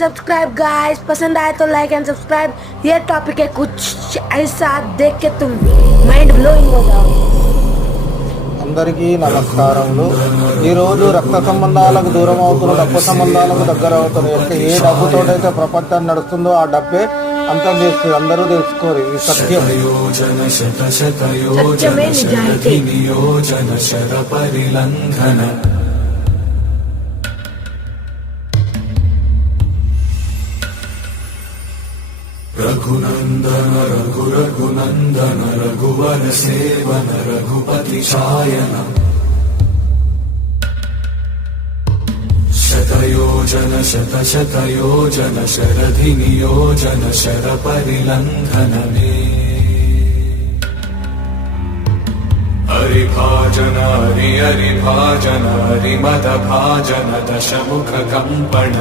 And subscribe guys. पसंद आए तो लाइक एंड सब्सक्राइब। ये टॉपिक है कुछ ऐसा देख के तुम మైండ్ బ్లోయింగ్ हो जाओ। అందరికీ నమస్కారములు। ఈరోజు రక్త సంబంధాలకు దూరం అవుతున్న డబ్బు సంబంధాలకు దగ్గర అవుతున్నాయి అంటే ఏ డబ్బుతోటైతే ప్రపంచం నడుస్తుందో ఆ డబ్బే అంతం చేస్తుంది। అందరూ తెలుసుకోరు, ఇది సత్యం। సత్యమే నిజాయితీ। रघुनंदन रघुनंदन रघुवर सेवन रघुपति शायन शतयोजन शतशतयोजन शरधि नियोजन शर परिलंघन मे हरिभाजन हरि हरिभाजन हरिमद भाजन दशमुख कंपन